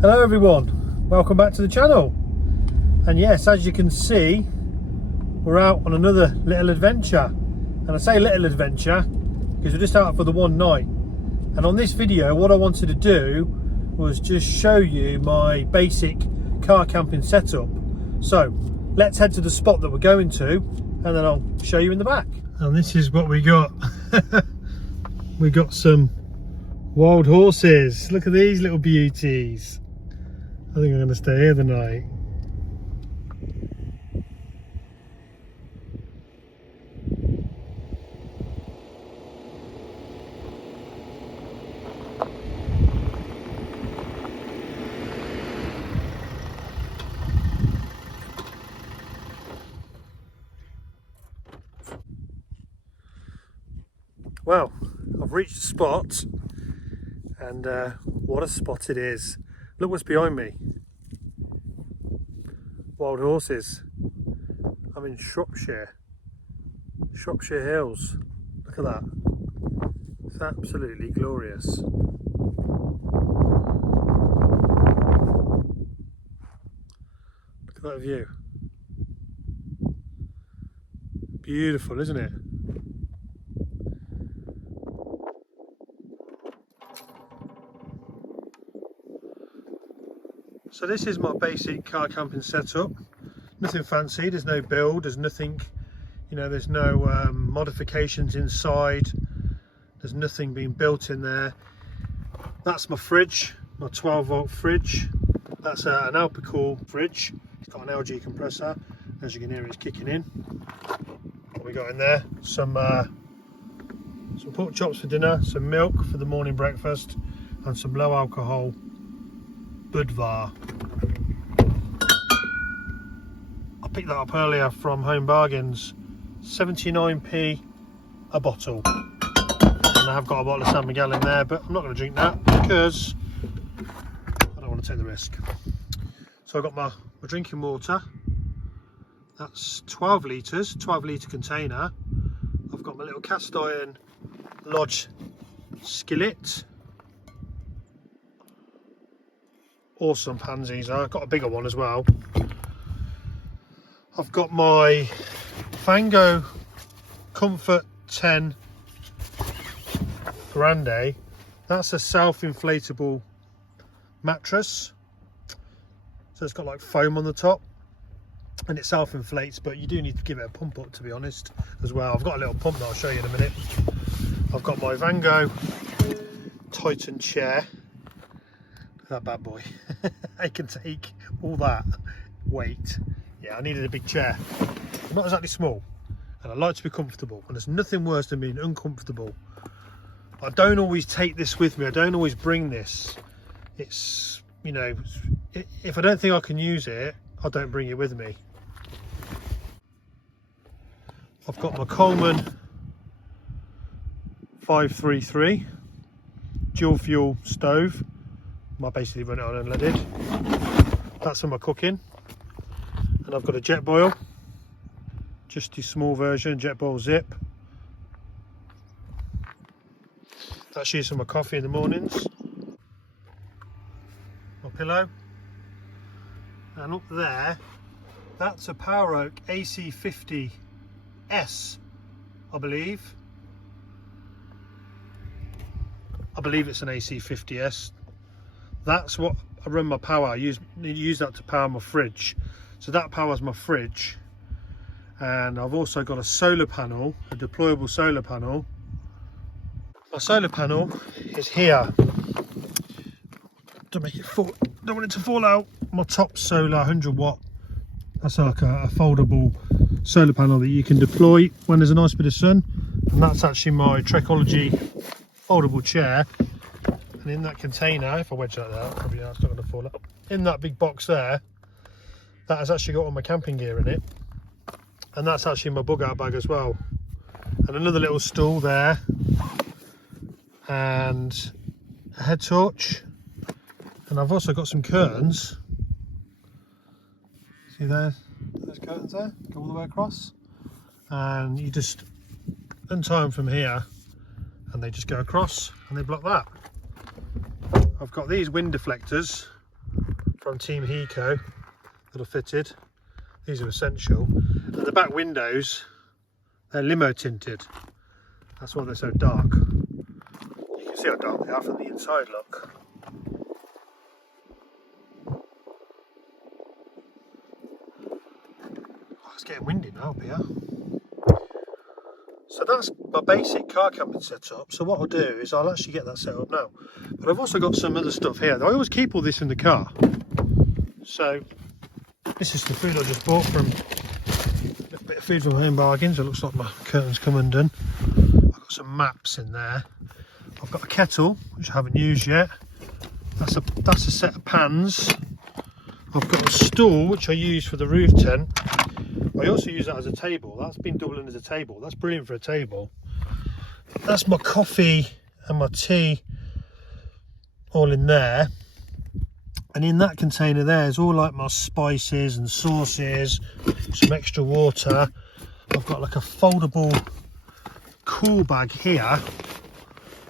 Hello everyone, welcome back to the channel. And yes, as you can see, we're out on another little adventure. And I say little adventure because we're just out for the one night. And on this video, what I wanted to do was just show you my basic car camping setup. So let's head to the spot that we're going to, and then I'll show you in the back. And this is what we got. We got some wild horses. Look at these little beauties. I think I'm going to stay here the night. Well, I've reached the spot, and what a spot it is. Look what's behind me. Wild horses. I'm in Shropshire. Shropshire Hills. Look at that. It's absolutely glorious. Look at that view. Beautiful, isn't it? So this is my basic car camping setup. Nothing fancy, there's no build, there's nothing, you know, there's no modifications inside. There's nothing being built in there. That's my fridge, my 12-volt fridge. That's an Alpicool fridge. It's got an LG compressor. As you can hear, it's kicking in. What we got in there? Some pork chops for dinner, some milk for the morning breakfast, and some low alcohol Budvar. I picked that up earlier from Home Bargains, 79p a bottle. And I have got a bottle of San Miguel in there, but I'm not going to drink that because I don't want to take the risk. So I've got my drinking water. That's 12 litres, 12 litre container. I've got my little cast iron Lodge skillet. Awesome pansies. I've got a bigger one as well. I've got my Fango Comfort 10 Grande. That's a self-inflatable mattress. So it's got like foam on the top and it self-inflates, but you do need to give it a pump up, to be honest, as well. I've got a little pump that I'll show you in a minute. I've got my Vango Titan chair. That bad boy. I can take all that weight. Yeah, I needed a big chair. I'm not exactly small, and I like to be comfortable, and there's nothing worse than being uncomfortable. I don't always take this with me. I don't always bring this. It's, you know, if I don't think I can use it, I don't bring it with me. I've got my Coleman 533 dual fuel stove. I basically run it on unleaded. That's for my cooking. And I've got a jet boil, just the small version, jet boil zip. That's used for my coffee in the mornings. My pillow. And up there, that's a Power Oak AC50S, I believe. I believe it's an AC50S. That's what I run my power. I use that to power my fridge. So that powers my fridge. And I've also got a solar panel, a deployable solar panel. My solar panel is here. To make it fall, don't want it to fall out. My top solar 100 watt. That's like a foldable solar panel that you can deploy when there's a nice bit of sun. And that's actually my Trekology foldable chair. And in that container, if I wedge that there, probably it's not going to fall out. In that big box there, that has actually got all my camping gear in it. And that's actually my bug out bag as well. And another little stool there. And a head torch. And I've also got some curtains. See there, those curtains there, go all the way across. And you just untie them from here and they just go across and they block that. I've got these wind deflectors from Team Heko that are fitted. These are essential. And the back windows, they're limo tinted. That's why they're so dark. You can see how dark they are from the inside, look. Oh, it's getting windy now up here. So that's my basic car camping setup. So what I'll do is I'll actually get that set up now. But I've also got some other stuff here. I always keep all this in the car. So this is the food I just bought from a little bit of food from Home Bargains. It looks like my curtains come undone. I've got some maps in there. I've got a kettle which I haven't used yet. That's a set of pans. I've got a stool which I use for the roof tent. I also use that as a table. That's been doubling as a table. That's brilliant for a table. That's my coffee and my tea all in there. And in that container there is all like my spices and sauces, some extra water. I've got like a foldable cool bag here.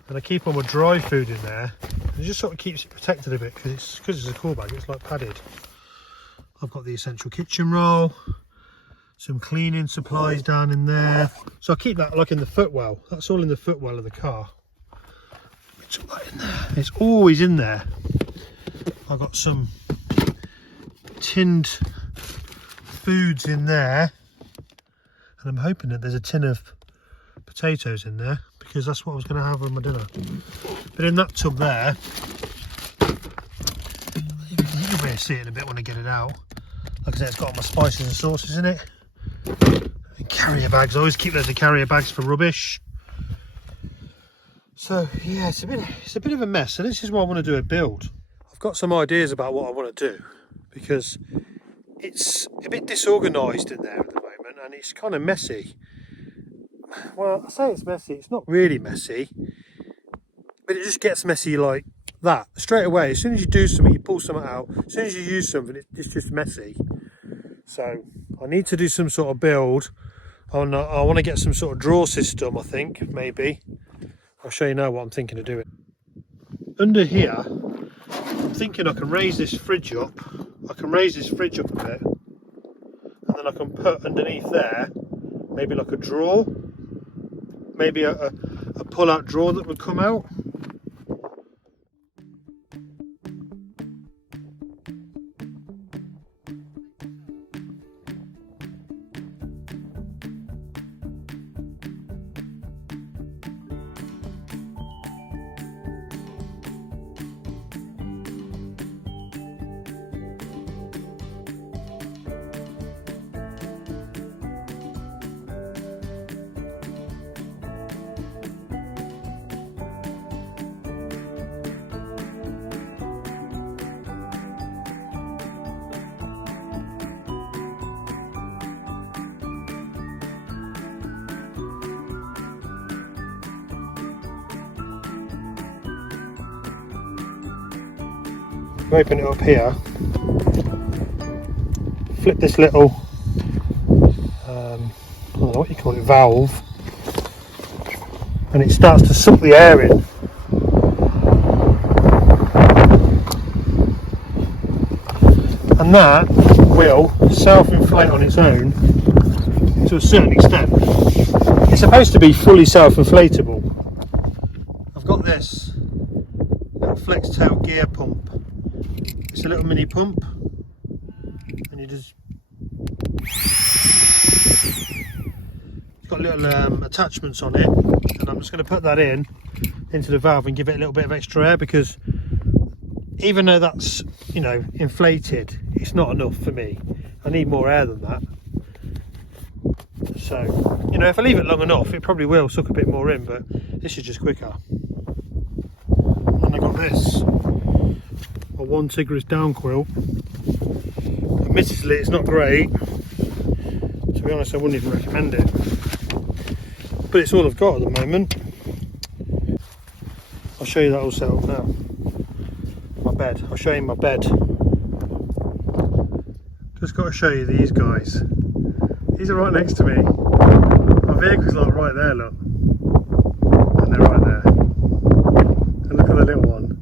And I keep all my dry food in there. It just sort of keeps it protected a bit because it's a cool bag. It's like padded. I've got the essential kitchen roll. Some cleaning supplies down in there. So I keep that like in the footwell. That's all in the footwell of the car. It's in there. It's always in there. I've got some tinned foods in there. And I'm hoping that there's a tin of potatoes in there because that's what I was going to have with my dinner. But in that tub there, you may see it in a bit when I get it out. Like I said, it's got all my spices and sauces in it. And carrier bags, I always keep those carrier bags for rubbish. So yeah, it's a bit of a mess. So this is why I want to do a build. I've got some ideas about what I want to do because it's a bit disorganised in there at the moment and it's kind of messy. Well, I say it's messy, it's not really messy, but it just gets messy like that straight away. As soon as you do something, you pull something out. As soon as you use something, it's just messy. So I need to do some sort of build. I want to get some sort of drawer system, I think, maybe. I'll show you now what I'm thinking of doing. Under here, I'm thinking I can raise this fridge up. I can raise this fridge up a bit. And then I can put underneath there, maybe like a drawer. Maybe a pull-out drawer that would come out. Open it up here, flip this little, I don't know what you call it, valve, and it starts to suck the air in. And that will self-inflate on its own to a certain extent. It's supposed to be fully self-inflatable. I've got this little flex tail gear pump. It's a little mini pump, and you just, it's got little attachments on it, and I'm just going to put that into the valve and give it a little bit of extra air, because even though that's, you know, inflated, it's not enough for me. I need more air than that. So, you know, if I leave it long enough, it probably will suck a bit more in, but this is just quicker. And I got this. A one Tigris down quilt. Admittedly, it's not great. To be honest, I wouldn't even recommend it. But it's all I've got at the moment. I'll show you that all set up now. My bed. I'll show you my bed. Just got to show you these guys. These are right next to me. My vehicle's like right there, look. And they're right there. And look at the little one.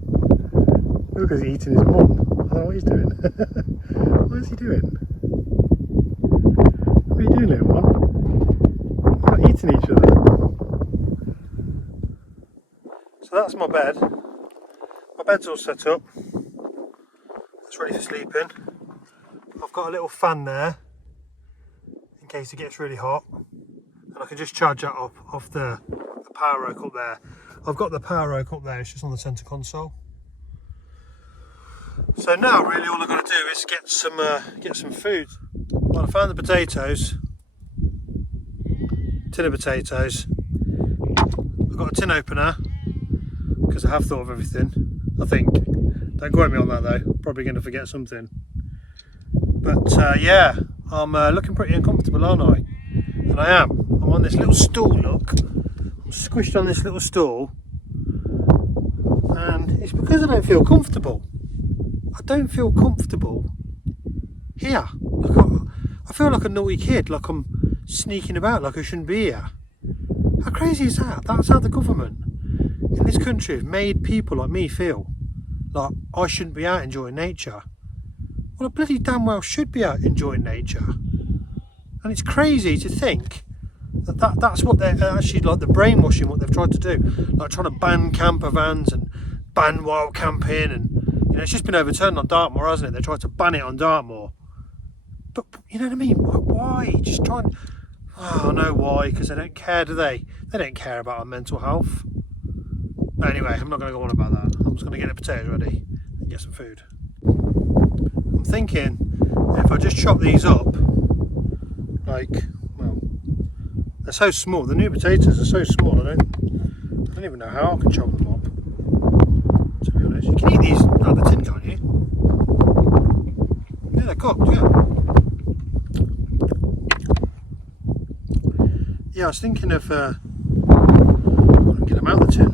Look, he's eating his mum. I know what he's doing. What is he doing? What are you doing, little one? You're not eating each other. So that's my bed. My bed's all set up. It's ready for sleeping. I've got a little fan there in case it gets really hot. And I can just charge that up off the power yoke up there. I've got the power yoke up there, it's just on the centre console. So now really all I've got to do is get some food. Well, I found the potatoes, tin of potatoes. I've got a tin opener because I have thought of everything, I think. Don't quote me on that though, probably going to forget something. But yeah, I'm looking pretty uncomfortable, aren't I? And I am. I'm on this little stool, look. I'm squished on this little stool. And it's because I don't feel comfortable. I don't feel comfortable here. I feel like a naughty kid, like I'm sneaking about, like I shouldn't be here. How crazy is that? That's how the government in this country have made people like me feel. Like I shouldn't be out enjoying nature. Well, I bloody damn well should be out enjoying nature. And it's crazy to think that that's what they're actually, like the brainwashing, what they've tried to do. Like trying to ban camper vans and ban wild camping, and you know, it's just been overturned on Dartmoor, hasn't it? They tried to ban it on Dartmoor. But you know what I mean? Why? Just try and... Oh, I know why, because they don't care, do they? They don't care about our mental health. But anyway, I'm not going to go on about that. I'm just going to get the potatoes ready and get some food. I'm thinking if I just chop these up, like, well, they're so small. The new potatoes are so small. I don't even know how I can chop them up. To be honest, you can eat these out of the tin, can't you? Yeah, they're cooked. Yeah. Yeah, I was thinking of get them out of the tin.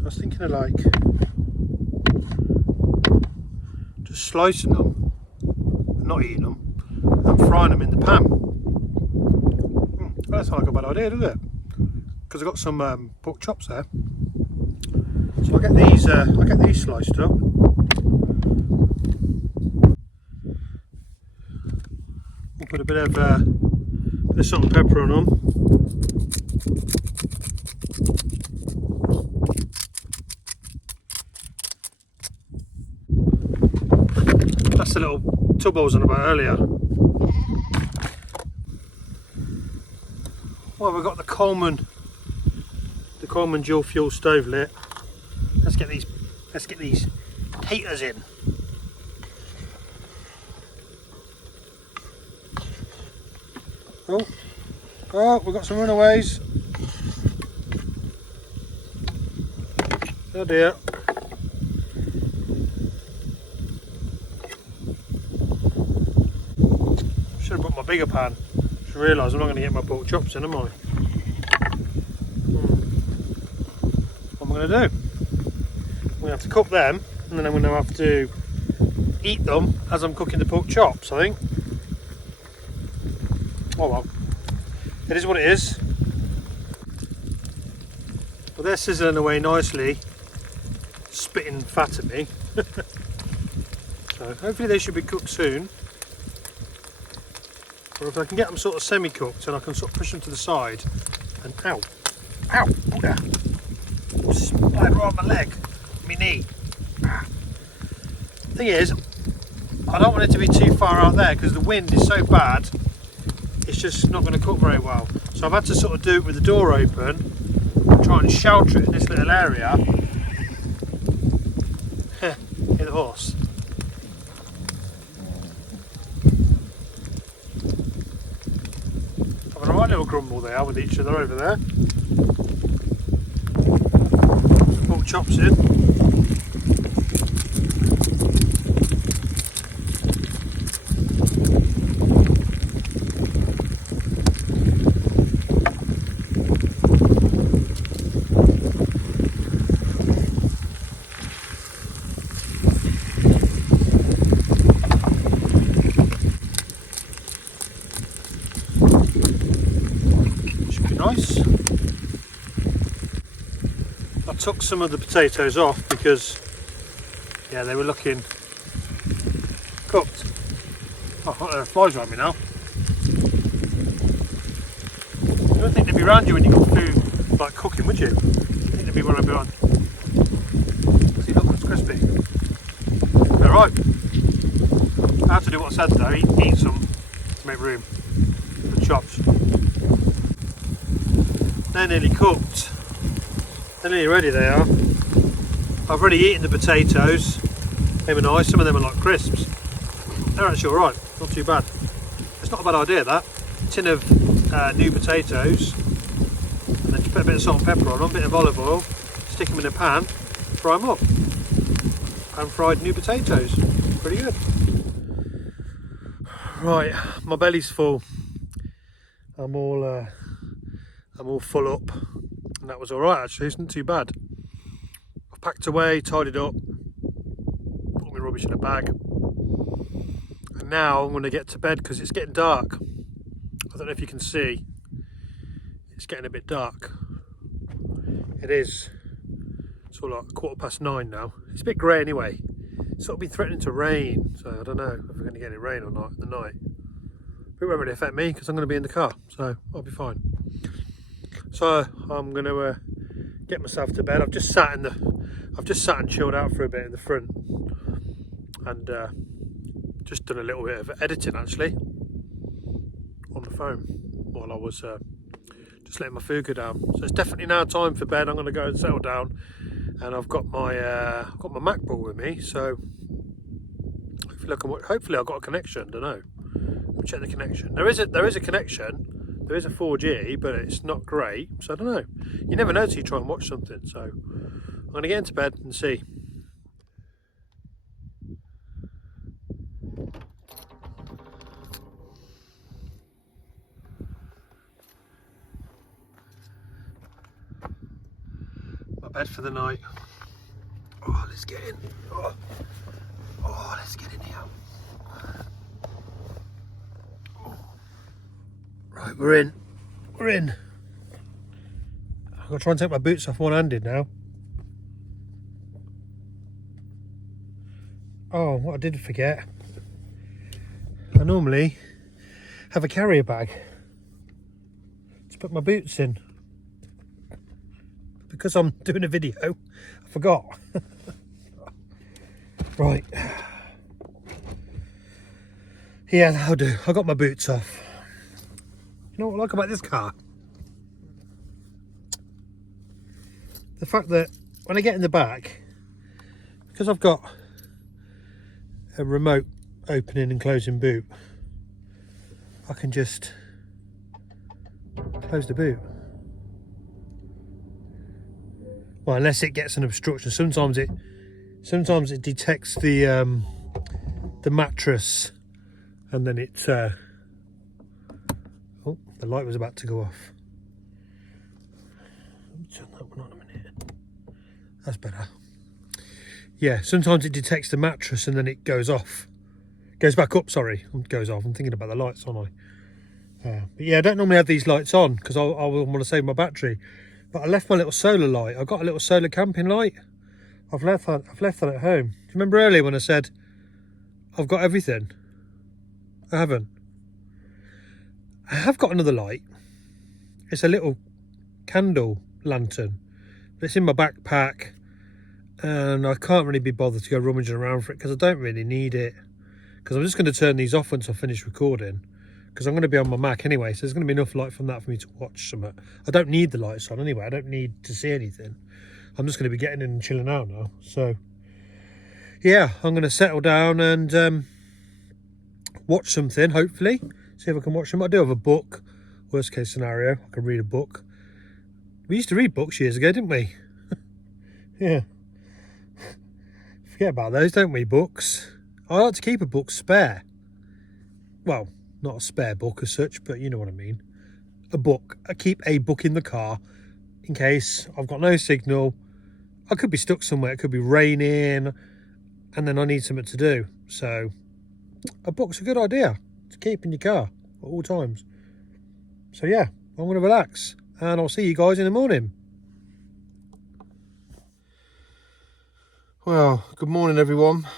I was thinking of like just slicing them, not eating them, and frying them in the pan. That doesn't sound like a bad idea, does it? Because I've got some pork chops there. So I'll get these sliced up. We'll put a bit of salt and pepper on them. That's the little tub I was on about earlier. Well, we've got the Coleman dual fuel stove lit. Let's get these heaters in. Oh, we've got some runaways. Oh dear. Should have brought my bigger pan. Just realised I'm not going to get my pork chops in, am I? What am I going to do? I'm going to have to cook them, and then I'm going to have to eat them as I'm cooking the pork chops, I think. Oh well, it is what it is. Well, they're sizzling away nicely, spitting fat at me. So hopefully they should be cooked soon. Or if I can get them sort of semi-cooked and I can sort of push them to the side and ow, bugger. Spider right on my leg, my knee. Thing is, I don't want it to be too far out there because the wind is so bad. It's just not going to cook very well. So I've had to sort of do it with the door open, try and shelter it in this little area. Hear the horse. Having a right little grumble they are with each other over there. Pork chops in. Nice. I took some of the potatoes off because Yeah, they were looking cooked. Oh, there are flies around me now. I don't think they'd be around you when you got food like cooking, would you? I think they'd be running behind. See, look, it's crispy. They're right. I have to do what I said though, eat some to make room for chops. They're nearly cooked. They're nearly ready, they are. I've already eaten the potatoes. They were nice, some of them are like crisps. They're actually alright, not too bad. It's not a bad idea that. A tin of new potatoes, and then just put a bit of salt and pepper on them, a bit of olive oil, stick them in a pan, fry them up. Pan fried new potatoes. Pretty good. Right, my belly's full. I'm all full up, and that was alright actually, it's not too bad. I've packed away, tidied up, put my rubbish in a bag, and now I'm going to get to bed because it's getting dark. I don't know if you can see, it's getting a bit dark. It is. It's all like 9:15 now. It's a bit grey anyway. It's sort of been threatening to rain, so I don't know if we're going to get any rain or not in the night. But it won't really affect me because I'm going to be in the car, so I'll be fine. So I'm going to get myself to bed. I've just sat and chilled out for a bit in the front, and just done a little bit of editing actually on the phone while I was just letting my food go down. So it's definitely now time for bed. I'm going to go and settle down, and I've got my MacBook with me, so hopefully I've got a connection. Don't know. I'll check the connection. There is a connection. There is a 4G, but it's not great, so I don't know. You never know till you try and watch something. So I'm going to get into bed and see. My bed for the night. Oh, let's get in. Oh, let's get in here. Right, we're in. I've got to try and take my boots off one-handed now. Oh, what I did forget. I normally have a carrier bag to put my boots in. Because I'm doing a video, I forgot. Right. Yeah, that'll do. I got my boots off. You know what I like about this car? The fact that when I get in the back, because I've got a remote opening and closing boot, I can just close the boot. Well, unless it gets an obstruction. Sometimes it detects the mattress, and then it oh, the light was about to go off. Turn that one on a minute. That's better. Yeah, sometimes it detects the mattress and then it goes off. Goes back up, sorry. It goes off. I'm thinking about the lights, aren't I? But yeah, I don't normally have these lights on because I want to save my battery. But I left my little solar light. I've got a little solar camping light. I've left that at home. Do you remember earlier when I said I've got everything? I haven't. I have got another light. It's a little candle lantern, but it's in my backpack, and I can't really be bothered to go rummaging around for it because I don't really need it. Because I'm just going to turn these off once I finish recording, because I'm going to be on my Mac anyway, so there's going to be enough light from that for me to watch something. I don't need the lights on anyway. I don't need to see anything. I'm just going to be getting in and chilling out now. So yeah, I'm going to settle down and watch something, hopefully. See if I can watch them. I do have a book. Worst case scenario, I can read a book. We used to read books years ago, didn't we? Yeah. Forget about those, don't we, books? I like to keep a book spare. Well, not a spare book as such, but you know what I mean. A book. I keep a book in the car in case I've got no signal. I could be stuck somewhere. It could be raining, and then I need something to do. So a book's a good idea to keep in your car at all times. So yeah, I'm going to relax, and I'll see you guys in the morning. Well, good morning everyone.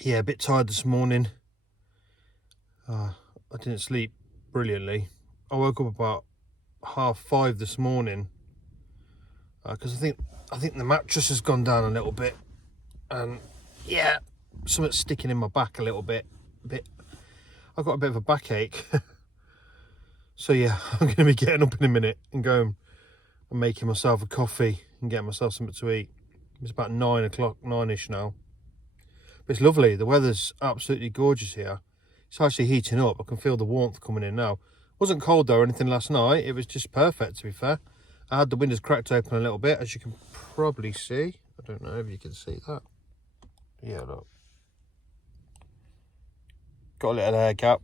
Yeah, a bit tired this morning. I didn't sleep brilliantly. I woke up about 5:30 this morning because I think the mattress has gone down a little bit, and yeah, something's sticking in my back a little bit. I've got a bit of a backache. So yeah, I'm going to be getting up in a minute and going and making myself a coffee and getting myself something to eat. It's about 9 o'clock, 9ish now. But it's lovely. The weather's absolutely gorgeous here. It's actually heating up. I can feel the warmth coming in now. It wasn't cold though or anything last night. It was just perfect, to be fair. I had the windows cracked open a little bit, as you can probably see. I don't know if you can see that. Yeah, look. Got a little air gap.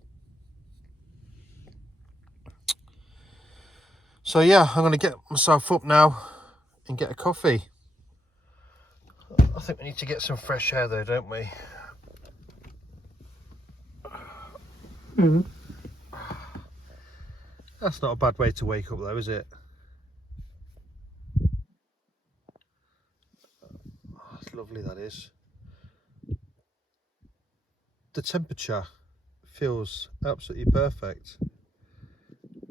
So yeah, I'm going to get myself up now and get a coffee. I think we need to get some fresh air though, don't we? Mm-hmm. That's not a bad way to wake up though, is it? Oh, it's lovely, that is. The temperature feels absolutely perfect.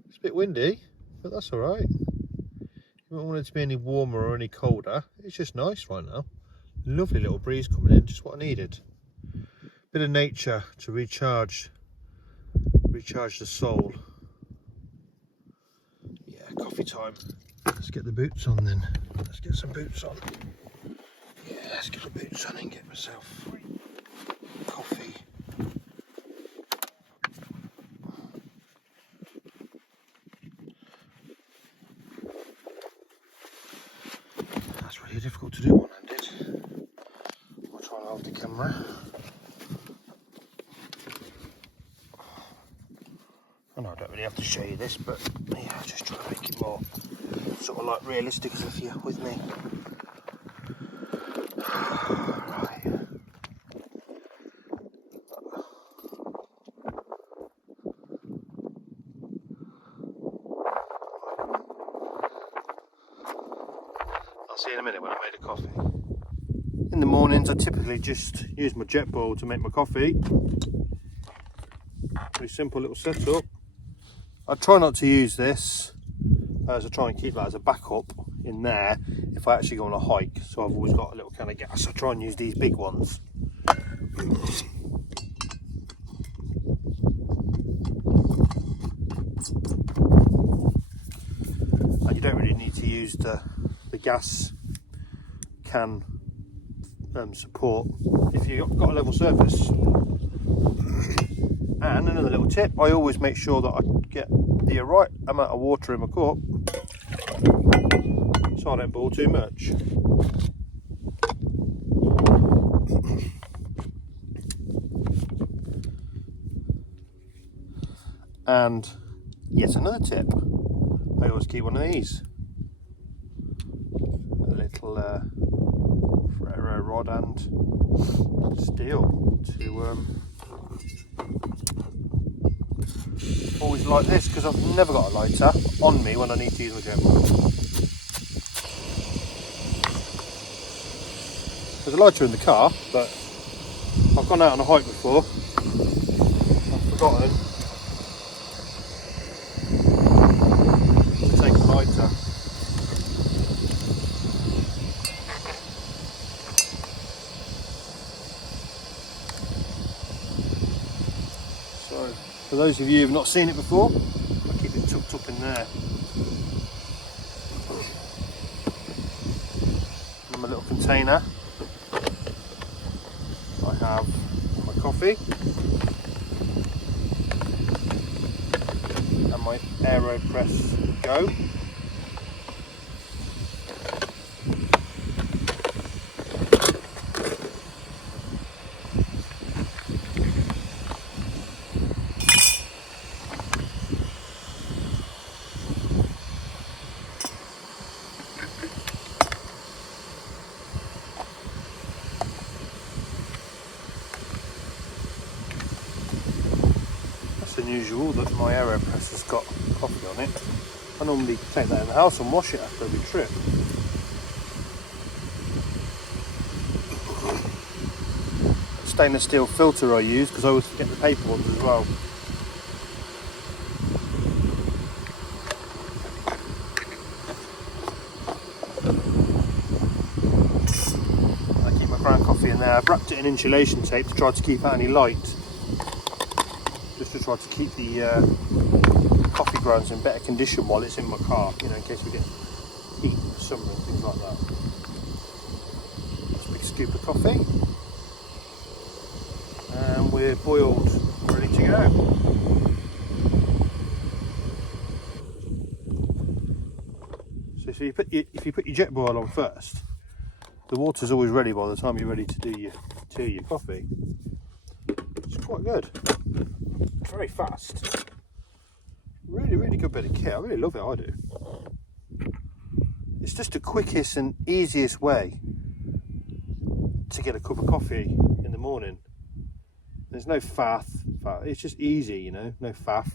It's a bit windy, but that's all right. You don't want it to be any warmer or any colder. It's just nice right now. Lovely little breeze coming in, just what I needed. Bit of nature to recharge the soul. Yeah, coffee time. Let's get the boots on then. Let's get some boots on. Yeah, let's get the boots on and get myself coffee. That's really difficult to do one-handed. I'll try and hold the camera. I know I don't really have to show you this, but yeah, just try to make it more sort of like realistic as if you're with me. Right. I'll see you in a minute when I've made a coffee. In the mornings I typically just use my jet bowl to make my coffee. Pretty simple little setup. I try not to use this, as I try and keep that as a backup in there if I actually go on a hike. So I've always got a little can of gas. I try and use these big ones. And you don't really need to use the gas can support if you've got a level surface. And another little tip, I always make sure that I get the right amount of water in my cup so I don't boil too much. And yet another tip, I always keep one of these. A little ferro rod and steel to always like this, because I've never got a lighter on me when I need to use my jet bowl. There's a lighter in the car, but I've gone out on a hike before. I've forgotten to take a lighter. So, for those of you who've not seen it before, I keep it tucked up in there. In my little container, I have my coffee and my AeroPress Go. Unusual that my AeroPress has got coffee on it. I normally take that in the house and wash it after every trip. stainless steel filter I use, because I always forget the paper ones as well. I keep my ground coffee in there. I've wrapped it in insulation tape to try to keep out any light, just to try to keep the coffee grounds in better condition while it's in my car, you know, in case we get heat in the summer and things like that. Just a big scoop of coffee, and we're boiled, ready to go. So if you put your jet boil on first, the water's always ready by the time you're ready to do your coffee. It's quite good, very fast. Really, really good bit of kit. I really love it, I do. It's just the quickest and easiest way to get a cup of coffee in the morning. There's no faff. It's just easy, you know, no faff.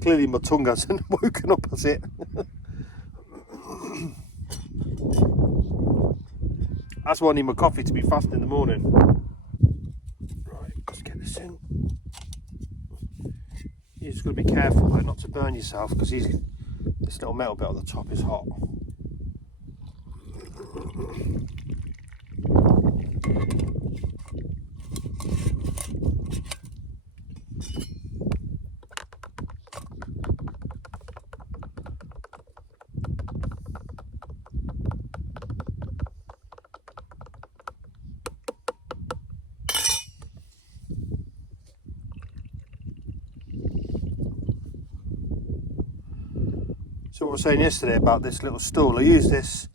Clearly my tongue hasn't woken up, has it? That's why I need my coffee to be fast in the morning. Right, let's get this in. You just got to be careful though, not to burn yourself, because this little metal bit on the top is hot. So what I was saying yesterday about this little stool, I use this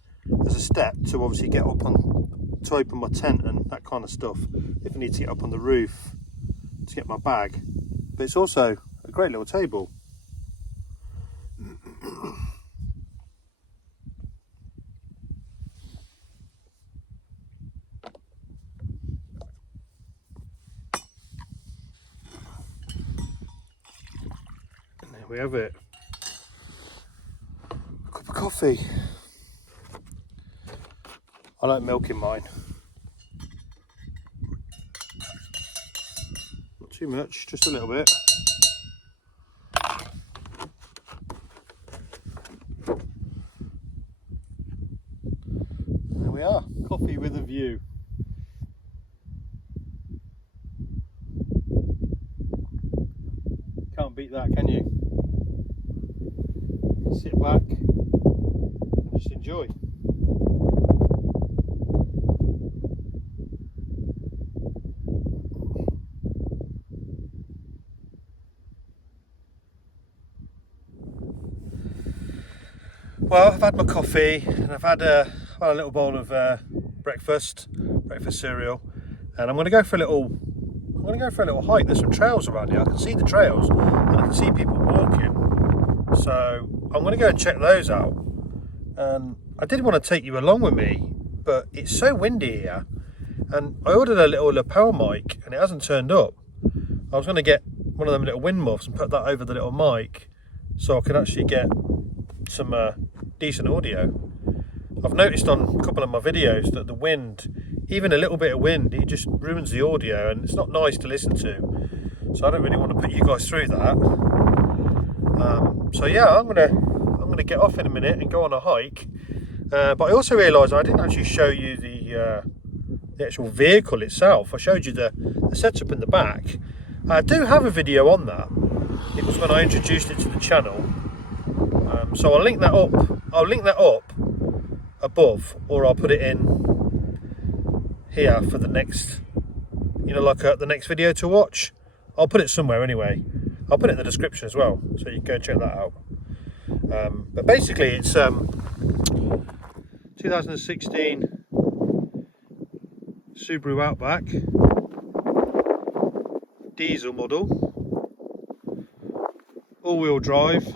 as a step to obviously get up to open my tent and that kind of stuff, if I need to get up on the roof to get my bag. But it's also a great little table. And there we have it. A cup of coffee. I like milk in mine. Not too much, just a little bit. There we are, coffee with a view. Can't beat that, can you? Sit back and just enjoy. Well, I've had my coffee and I've had a little bowl of breakfast cereal, and I'm going to go for a little hike. There's some trails around here. I can see the trails and I can see people walking, so I'm going to go and check those out. And I did want to take you along with me, but it's so windy here, and I ordered a little lapel mic and it hasn't turned up. I was going to get one of them little wind muffs and put that over the little mic so I can actually get some decent audio. I've noticed on a couple of my videos that the wind, even a little bit of wind, it just ruins the audio and it's not nice to listen to. So I don't really want to put you guys through that. So yeah, I'm gonna get off in a minute and go on a hike. But I also realised I didn't actually show you the actual vehicle itself. I showed you the setup in the back. I do have a video on that. It was when I introduced it to the channel. So I'll link that up above, or I'll put it in here for the next, the next video to watch. I'll put it somewhere anyway. I'll put it in the description as well, so you can go and check that out. But basically it's 2016 Subaru Outback diesel model, all-wheel drive.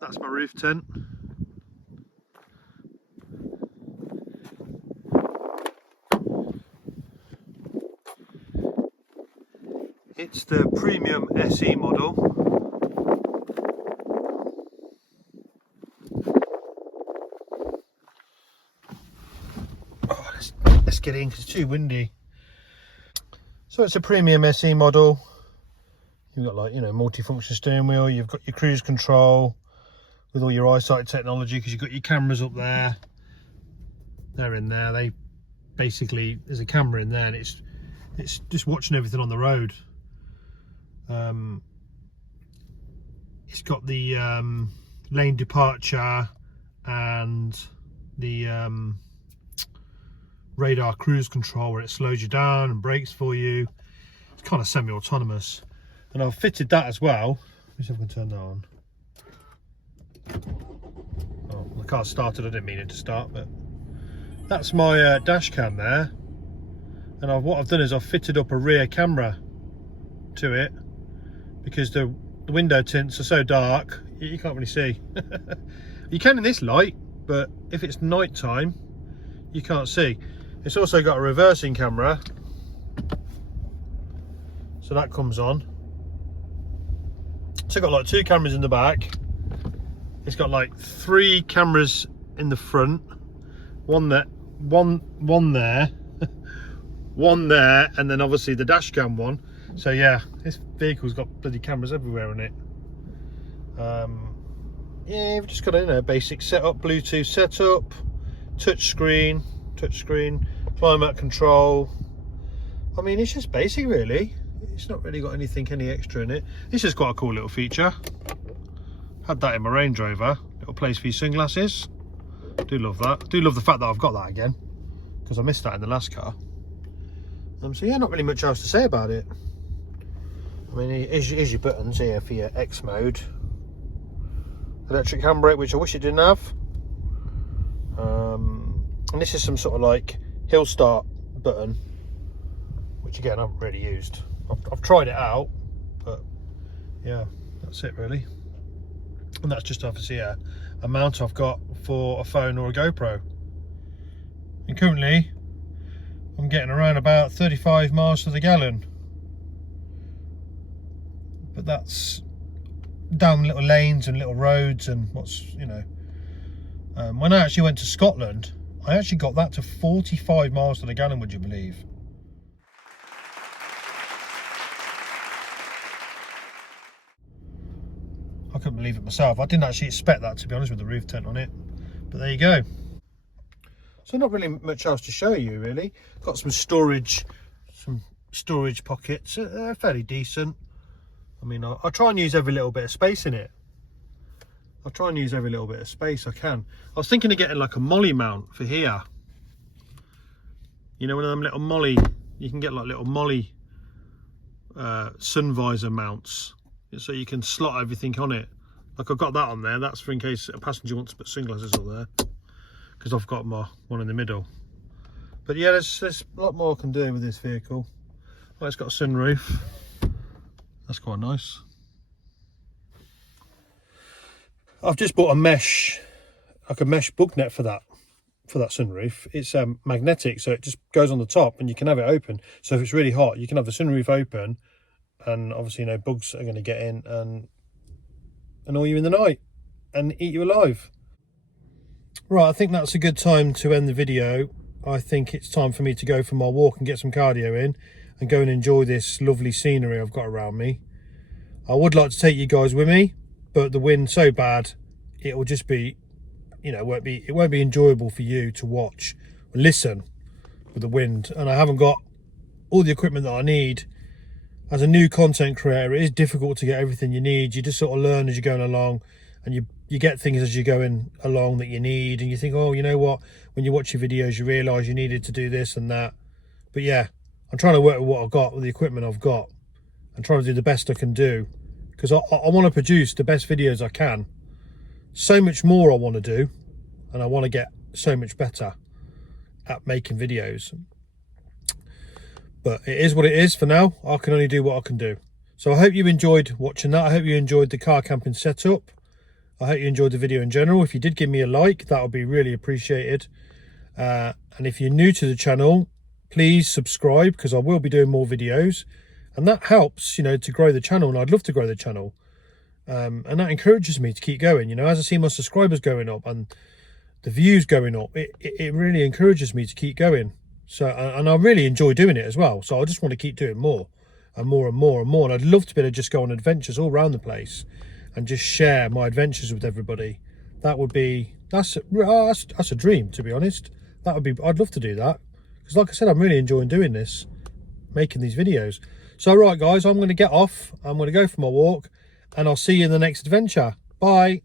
That's my roof tent. It's the premium SE model. Oh, let's get in because it's too windy. So it's a premium SE model. You've got, like, you know, multifunction steering wheel. You've got your cruise control with all your eyesight technology, because you've got your cameras up there. They're in there. They basically, there's a camera in there, and it's just watching everything on the road. It's got the lane departure and the radar cruise control, where it slows you down and brakes for you. It's kind of semi-autonomous, and I've fitted that as well. Let me see if I can turn that on. Oh, the car started. I didn't mean it to start, but that's my dash cam there. And what I've done is I've fitted up a rear camera to it, because the window tints are so dark you can't really see. You can in this light, but if it's night time you can't see. It's also got a reversing camera, so that comes on. So it's got like 2 cameras in the back. It's got like 3 cameras in the front, one there, one there, one there, and then obviously the dash cam one. So yeah, this vehicle's got bloody cameras everywhere in it. Yeah, we've just got a, you know, basic setup, Bluetooth setup, touchscreen, climate control. I mean, it's just basic really. It's not really got any extra in it. It's just quite a cool little feature. Had that in my Range Rover. Little place for your sunglasses. Do love that. Do love the fact that I've got that again, because I missed that in the last car. So yeah, not really much else to say about it. I mean, here's your buttons here for your X mode. Electric handbrake, which I wish it didn't have. And this is some sort of like hill start button, which again I haven't really used. I've tried it out, but yeah, that's it really. And that's just obviously a mount I've got for a phone or a GoPro. And currently I'm getting around about 35 miles to the gallon, but that's down little lanes and little roads and what's, you know. When I actually went to Scotland, I actually got that to 45 miles to the gallon, would you believe? I couldn't believe it myself. I didn't actually expect that, to be honest, with the roof tent on it, but there you go. So not really much else to show you really. Got some storage pockets. They're fairly decent. I mean, I try and use every little bit of space in it. I try and use every little bit of space I can. I was thinking of getting like a molly mount for here. You know, one of them little molly, you can get like little molly sun visor mounts, so you can slot everything on it. Like I've got that on there. That's for in case a passenger wants to put sunglasses up there, because I've got my one in the middle. But yeah, there's a lot more I can do with this vehicle. Oh, it's got a sunroof. That's quite nice. I've just bought a mesh, like a mesh bug net for that sunroof. It's magnetic, so it just goes on the top and you can have it open. So if it's really hot, you can have the sunroof open, and obviously, you know, bugs are going to get in and annoy you in the night and eat you alive. Right, I think that's a good time to end the video. I think it's time for me to go for my walk and get some cardio in and go and enjoy this lovely scenery I've got around me. I would like to take you guys with me, but the wind's so bad, it will just be, you know, it won't be enjoyable for you to watch or listen with the wind. And I haven't got all the equipment that I need. As a new content creator, it is difficult to get everything you need. You just sort of learn as you're going along, and you get things as you're going along that you need, and you think, oh, you know what, when you watch your videos you realise you needed to do this and that. But yeah, I'm trying to work with what I've got, with the equipment I've got, and trying to do the best I can do, because I want to produce the best videos I can. So much more I want to do, and I want to get so much better at making videos. But it is what it is for now. I can only do what I can do. So I hope you enjoyed watching that. I hope you enjoyed the car camping setup. I hope you enjoyed the video in general. If you did, give me a like. That would be really appreciated. And if you're new to the channel, please subscribe, because I will be doing more videos. and that helps, you know, to grow the channel, and I'd love to grow the channel. And that encourages me to keep going. You know, as I see my subscribers going up and the views going up, it really encourages me to keep going. So, and I really enjoy doing it as well. So I just want to keep doing more and more and more and more. And I'd love to be able to just go on adventures all around the place and just share my adventures with everybody. That would be, that's a dream, to be honest. That would be, I'd love to do that. Because like I said, I'm really enjoying doing this, making these videos. So right guys, I'm going to get off. I'm going to go for my walk, and I'll see you in the next adventure. Bye.